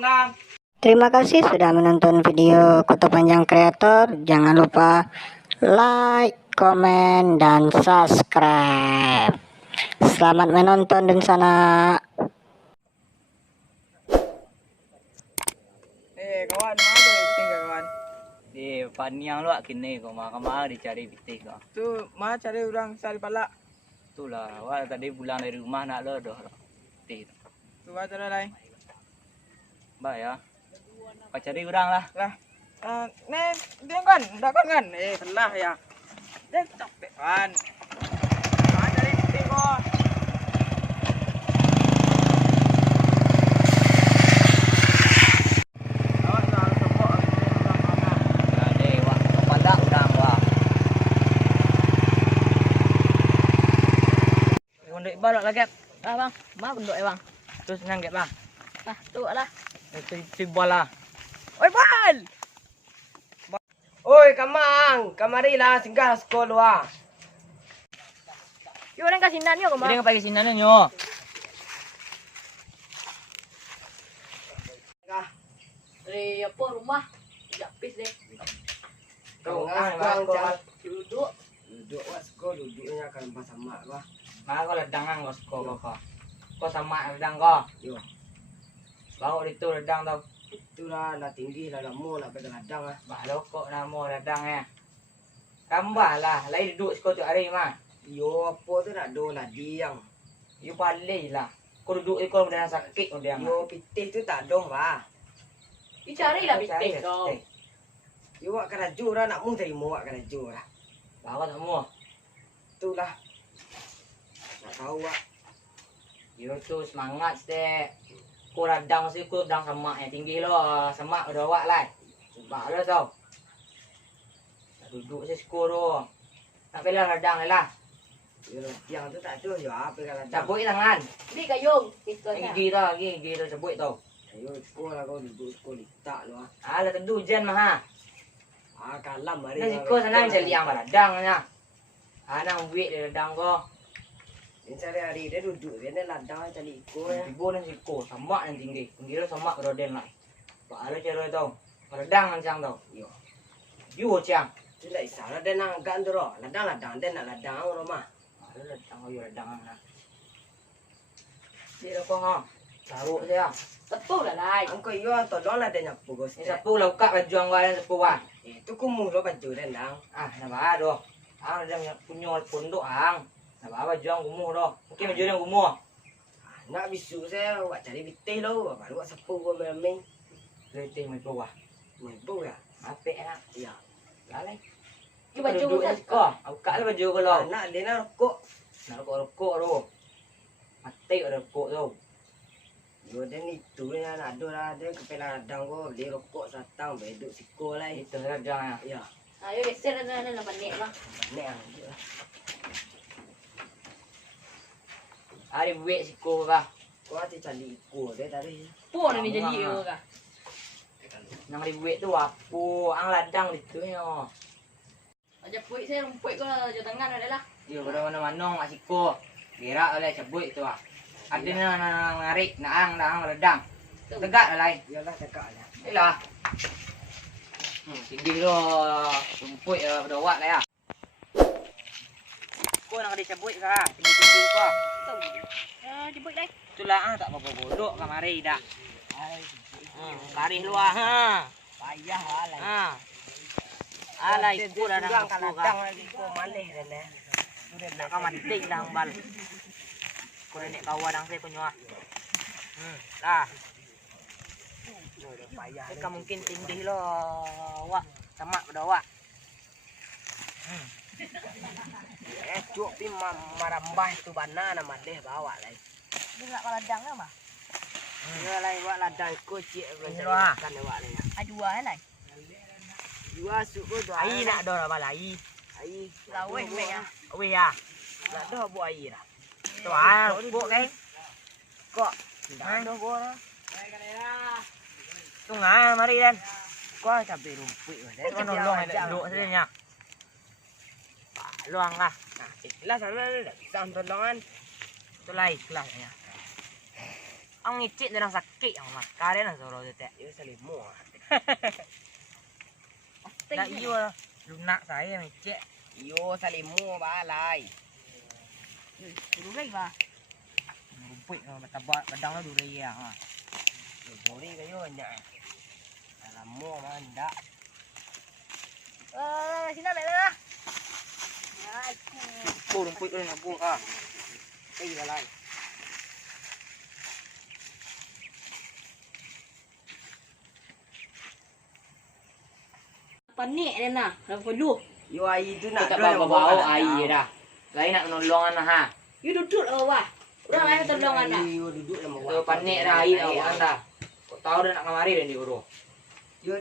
dong, Dang. Terima kasih sudah menonton video Kota Panjang Kreator. Jangan lupa like, komen, dan subscribe. Selamat menonton di sana. Kawan, mana boleh biting kawan? Di Paniang lu kini kau mah dicari bitik kau. Tu, mana cari orang cari pala? Itulah, wah tadi pulang dari rumah nak lo doh bitik. Tu, mana cara lain? Bah ya, kau cari orang lah. Lah, dia kan, dah kan? Salah ya. Dia capek kan. Mana cari biting kau? Untuk balok lagi. Ah bang, mana bentuk bang? Terus nang bang. Ah, tu lah. Itu bola. Oi, bal! Oi, kamang, kamari lah singgah sekolah. Yo orang kasih nan yo Jadi kemana? kau pergi sini nyo. Dari apa rumah? Tidak pis deh. Kau ngasang Duduk. duduk wasko duduknya kan sama lah. Mana kau ledang kau sekolah kau. Kau sama ledang kau. Yo, Bawa itu ledang tau. itulah nak tinggi lah mau nak pegang ladang ah. Bah lokok nama ledang ya. Kambah lah, lain duduk sekolah tu hari mah. Yo, apa tu nak do lah diang. You balik lah. Kau duduk kau dah sakit kau dia. Yo, pitih tu tak dong lah. Dicarilah bitik kau. Yo, wak keraju lah nak mu terima wak keraju lah. Bawa tak mau. Itulah. Nak tahu wak. You tu semangat dek. Kau radang sih kau radang semak yang tinggi lo. Semak udah wak lah. Sebab lo tau. Duduk sih sekolah tu. Tak pilih radang lah. Yo, tiang tu tak ada yo apa kalau ladang. Cabut tangan. Di kayung. Ikutnya. Gigi tu cabut tau. Yo, sekolah kau duduk sekolah tak lo ah. Alah tedu jen mah ha. Ah, kalam hari. Nah sekolah sana jadi yang radang nya. Anang wait di radang kau. Ini cari hari dia duduk dia ni ladang cari ikut ya. Ibu dan siko sama yang tinggi. Tinggi lo sama roden lah. Pak lo cero tau. Radang macam tau. Yo, You macam. tu lah isalah dia nak gantu roh. Ladang dia nak ladang orang mah. Lo radang you radang lah. Dia lo kau ha. Taruh saya. Betul lah lai. Angko yo tolong lah dia nyapu gos. Ni sapu lah buka baju ang walan sapu wah. Itu kumuh lo baju dia nang. Ah, nama aduh. Ang ada punya pondok ang. Nama baju ang kumuh lo. Mungkin baju yang kumuh. Nak bisu saya wak cari bitih lo. Baru wak sapu gua memang. Letih mai bawah. Mampu ya. Apik nak. Ya. Lalai. Ni baju duduk kau di sekolah. Buka lah baju kau lo. Nak dia nak rokok. Nak rokok tu. Mati rokok tu. Yo dia ni tu ya nak ada lah dia kepala ladang gua beli rokok satang beduk siko lah. Itu radang ya. Ya. Ayo geser na panik mah. Ni ah. Hari buat siko bah. Kau hati cari ikut dia tadi. Puan ni jadi yo ka. Nang ribuet tu apa? Ang ladang itu yo. Aja puik saya rumput kau je tangan ada lah. Yo pada mana-mana mak siko. Gerak oleh cabut itu ah. Ada nak ngarik, nak ang ladang. Tegak lah lain. Yalah cakap lah. Iyalah. Tinggi lo rumput pada awak lah ya. Kau nak ada cabut ke? Tinggi-tinggi kau. Jemput lai. Itulah tak apa-apa bodoh kamari dah. Garis luar ha. Payah lah lah. Ha. Alai ikut dah Kurang nak kalau datang lagi kau malih dah ni. nak kau mati dah bal. Kau nek kawan dang saya punya. Lah. Payah. Kau mungkin tinggi lo. Wah, sama pada awak. Cuk pi marambah tu bana na malih bawa lah. Dia nak ladang ke mah? Ya lah buat ladang ko cik Wah. kan awak lah. Adua lai. Jua suku tu. Ai nak dah apa lai? Ai. Lawe mek ah. Weh ya. Nak dah buat air dah. Tu ah, buk kai. Kok dah dah buat lah. Tu ngah mari dan. Kau cabai rumput dah. Kau nolong ada duduk sini. Luang lah. Nah, ikhlas sana dah. Sam tolongan. Tu lai kelas ya. Ang ngicit na lang sakit ang makare na soro tete. Yo salimu. Dah iyo lunak saya ngicit. Yo salimu balai. Durai ba? Rumput kalau matabak badang lah duri ya. Ha. Bori kayo nya. Salimu manda. Sini lah. Bu rumput ni bu ah. Ei balai. Panik dia nak. Kenapa dulu? Yo ai tu nak Tak bawa-bawa air dah. Lain nak menolong anak ha. You duduk lah bawah. Orang lain tolong anak. Yo duduk dalam Tu panik dah air awak dah. Kau tahu dah nak kemari dah diuru. Yo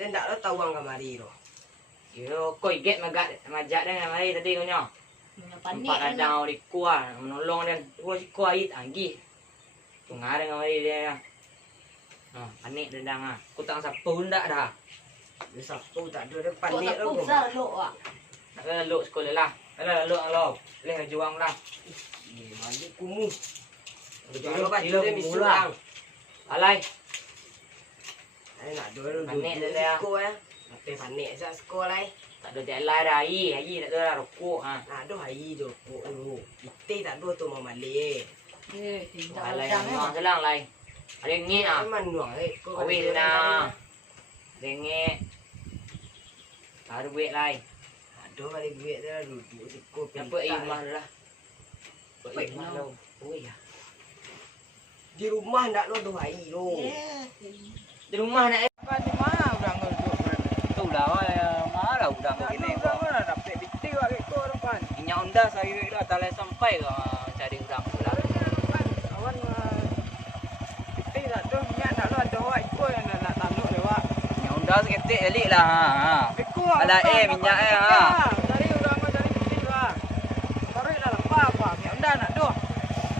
dan tak lo tahu ang kamari lo. Yo kau iget majak dah kemari tadi kau nyo. Panik Empat dia nak. ladang di kuah menolong dan gua si kuah air tanggi. Tu ngare kemari dia. Ha, panik dah ah. Kau tak sapu ndak dah. Yo sapu tak ada depan Kau ni tak lo. pusat lu ah. Nak kena luk sekolah lah. Kena luk lo. Leh juang lah. Ni mandi kumu. Juang Yo lo baju dia dia misu misulang. Alai. Ai nak dua Panik duduk dia. Sko eh. Tapi panik sa sko lai. Tak ada jalan dah air. Air tak ada dah rokok ha. Nak do hai do ko lu. Ite tak do tu mamale. Tak Alai ada. yang selang lai. Ada ngit ah. Man nuang eh. Awis dah. Dengek. Ada duit lai. Ada balik duit dia duduk di ko. Dapat imah dah. Dapat imah dah. Oh ya. Di rumah ndak lo do hai lo. Di rumah nak Apa di mana udah ngeduk. tu dah marah udah begini. Udah dapat biti wa ko depan. Minyak onda saya dah tak boleh sampai ke cari udang pula. Awan biti tak do minyak nak lo ada wa ko yang nak tanuk dia wa. Minyak onda seketik elik lah. Ha. Iko. Alah, minyak ha. Dari udah mau dari biti wa. Tarik dah apa minyak unda nak do.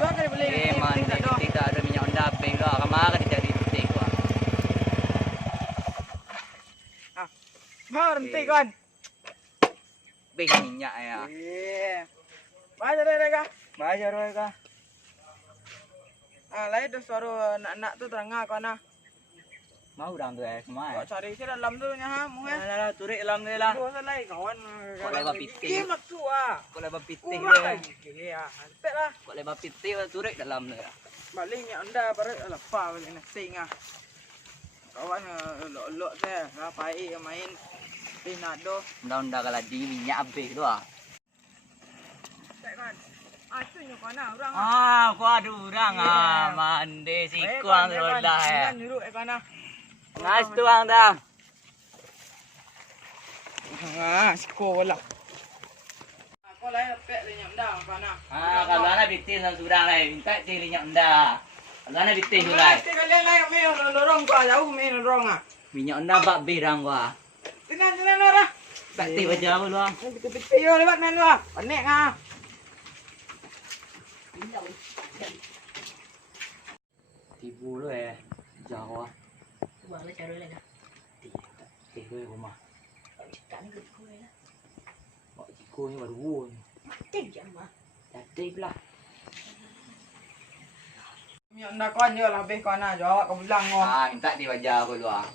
Dua kali beli Man, biti tak do. tidak ada minyak onda habis lah. Kamar dicari petik gua. Berhenti kan. Habis minyak ya. Bayar dia ka. Bayar oi ka. Lain tu suara nak tu terangah kau na. Mau udang tu kemai. Kau cari si dalam tu nya ha, mu Lah turik dalam dia lah. Dua selai kawan. Kau lebar pitik. Kim tu ah. Kau lebar pitik Kurang dia. lagi. Ya, hantar lah. Kau lebar pitik turik dalam dia. Balik ni anda baru lepas balik nasi ngah. Kawan lok-lok saya, ngapai main pinado. Onda-onda kalau di minyak habis tu ah. Tak kan. Tu nyu kana orang Kau ada orang mandi si kuang roda ya. Nyuruh kana. Ngas tuang dah. Siko lah. Kau lain pek le nyam dah kana. Kalau anak bitin sang surang lai, minta cili minyak onda. Kalau anak bitin tu lai. Kalian lain me lorong kau jauh me lorong ah. Minyak onda bak birang gua. Tinan ora. Tak tiba jauh lu. Piti yo lewat men lu. Panik ngah. Tibu lu jauh ah. Buang lah cara lain. Tibu rumah. Cakap ni betul lah. Mak ciku ni baru. Mati je mah. Jadi pula. Minyak dah kon je lah habis kana jawab kau bilang ngom. Minta di wajah aku lu ah.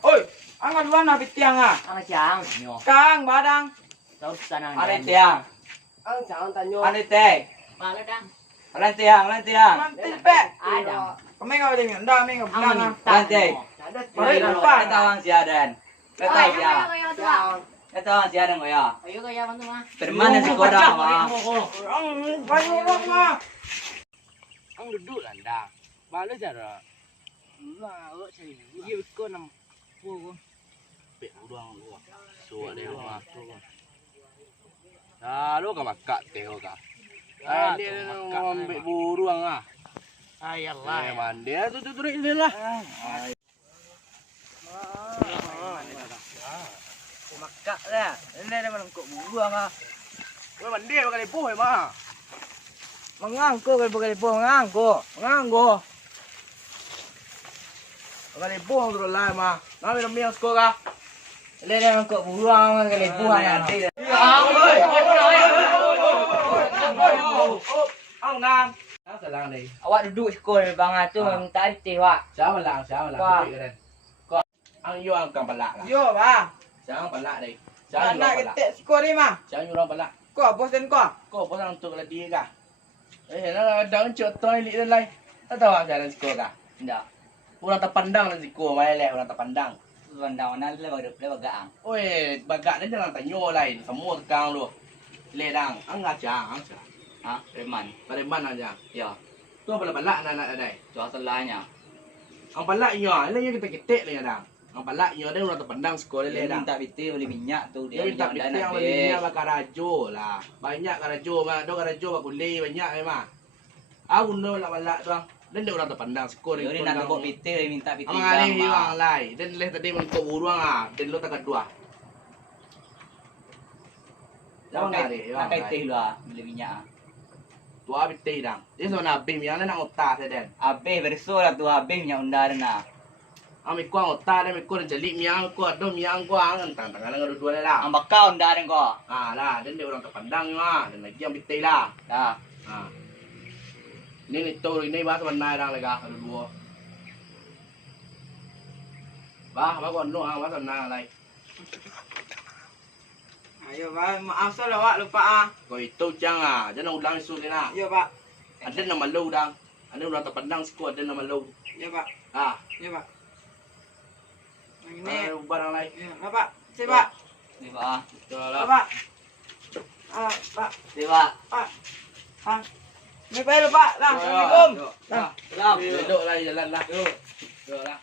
Oi, angan luar na bitiang ah. Ang siang nyo. Kang badang. Tahu sana ni. Tiang. Ang sang tanyo. Ane teh. Malah dah. Lan tiang. Mantil pek. Ada. Kami kau dengan anda, kami kau bilang ah. Lan teh. Mari depan. Kata orang siadan. Kata Ayo siadan. kaya tua. Kata orang siadan kau ya. Ayo kaya bantu mah. Permana si kodang mah. Ang banyu orang mah. Ang duduk landang. Balu cara. Lah, cari. Dia ikut nam. Pukul. Pek urang lu. So ada mah. Ah, lu ka makat teh ka. Ah, dia ambil buruang ah. Ayalah. Mandi tu turik dia lah. Makak lah. Ini ada melengkuk buang ah. Lu mandi pakai lepuh mah. Mengangko kalau pakai lepuh mengangko. Pakai lepuh tu lah mah. Nak minum minyak sekolah ka. Ini ada melengkuk buang pakai lepuh yang ada. Ông Nam, selang deh. Awak duduk sekolah bang tu minta arti wak. Siapa lang? Wah. Keren. Kok ang iyo ang kang palak lah. Yo ba. Siapa palak deh? Nak Siapa nak palak? ketek skor ni mah. Siapa orang palak? Ko bosen ko. Kau pun orang tu kalau dia kah? Nak ada contoh ini dan lain. Tak tahu apa jalan sekolah kah? Ndak. Orang terpandang dan sekolah mai leh orang terpandang. Pandang mana le bagaang. Oi, bagak dia jangan tanya lain. Semua tekang lu. Ledang, angga jang, angga. Ha, preman. Pada mana aja? Ya, Tu balak anak ada. jual salahnya. Ang palak iyo, ini kita ketek le dah. Ang palak iyo dia orang terpandang sekolah le Dia dah. minta biti beli minyak tu Dia minta piti yang belinya bakar rajo lah. Banyak karajo mah, do karajo bak kuli banyak memang. Aku no lah balak tu. Dan dia orang terpandang sekolah. Dia nak bawa biti dia minta biti. Ang hari hilang lai. Dan leh tadi untuk buruang ah, dan lo tak kedua. Jangan hari, Nak kait lu ah beli minyak. tua biti dah. Dia sebenarnya bim yang nak otak saya dan. Abe berso lah tu abe minyak undar na. Ami kuang otak dan mikir jeli miang kuat do miang kuang tang tangan dengan dua lah. Ang bakau undar ko. Ah lah, dan dia orang terpandang mah, dan lagi yang biti lah. Dah. Ah. Ini ini bahasa mana dah lega ada dua. Bah kon no bahasa mana lagi. Ayo ba, maaf salah wak lupa ah. Kau itu jangan, jangan ulang isu ni nak. Yo ba. Ada nama lu dah. Ada orang terpandang sekolah ada nama lu. Yo ba. Ah, Yo ba. Ini. barang lain. Ya, Bapak. Si Pak. Di ba? Betul lah. Bapak. Ah, Pak. Di ba? Pak. Ha. Ni pa Pak. Assalamualaikum. Salam. Duduk lah jalan lah. Duduk lah.